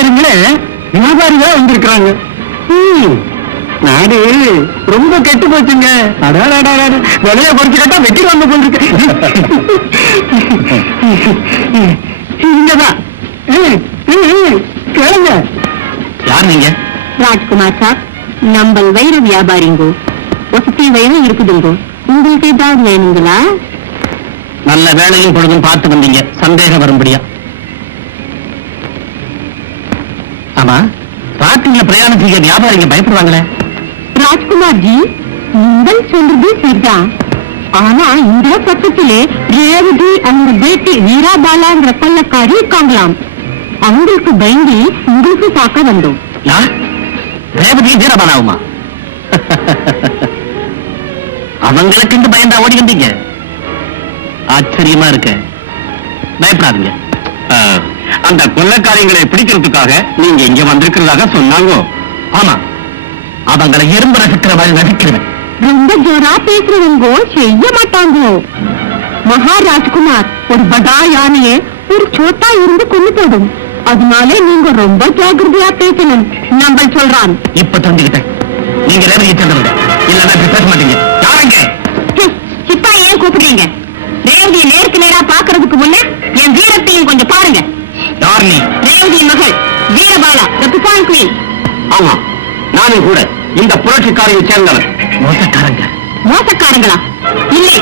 கொள்ளையருங்களே வியாபாரியா வந்திருக்கிறாங்க. நாடு ரொம்ப கெட்டு போச்சுங்க. விலைய குறைச்சு கேட்டா வெட்டி வந்து போயிருக்கு இங்கதான். கேளுங்க. யார் நீங்க? ராஜ்குமார் சார் நம்ம வைர வியாபாரிங்கோ. வசதி வைரம் இருக்குதுங்கோ. உங்களுக்கு ஏதாவது வேணுங்களா? நல்ல வேலையும் பொழுதும் பார்த்து வந்தீங்க. சந்தேகம் வரும்படியா? ஆமா. ராத்திரில பிரயாணம் செய்ய வியாபாரிங்க பயப்படுவாங்களே. ராஜ்குமார் ஜி நீங்கள் சொல்றது சரிதான். ஆனா இந்த பக்கத்திலே ரேவதி அவங்க பேட்டி வீராபாலாங்கிற கொள்ளக்காரி இருக்காங்களாம். அவங்களுக்கு பயந்து உங்களுக்கு பார்க்க வந்தோம். ரேவதி வீரபாலாவுமா? அவங்களுக்கு பயந்தா ஓடி வந்தீங்க. ஆச்சரியமா இருக்கு. பயப்படாதீங்க. அந்த கொள்ளக்காரியங்களை பிடிக்கிறதுக்காக நீங்க இங்க வந்திருக்கிறதாக சொன்னாங்க. ஆமா. அவங்களை எறும்பு ரசிக்கிற மாதிரி நடிக்கிறேன் ரொம்ப ஜோரா பேசுறவங்க செய்ய மாட்டாங்க. மகாராஜ்குமார் ஒரு படா யானையை ஒரு சோட்டா இருந்து கொண்டு போடும். அதனால நீங்க ரொம்ப ஜாகிரதையா பேசணும் நம்ம சொல்றான். இப்ப தெரிஞ்சுக்கிட்டேன். நீங்க ரேவதியை சேர்ந்தவங்க இல்லன்னா பேச மாட்டீங்க. யாருங்க சிப்பா ஏன் கூப்பிடுறீங்க. ரேவதியை நேருக்கு நேரா பாக்குறதுக்கு முன்ன யார் நீ ரேவதி மகள் வீரபாலா the Pusan queen. ஆமா நானும் கூட இந்த புரட்சிக்காரையை சேர்ந்தவன். மோசக்காரங்க. மோசக்காரங்களா? இல்லை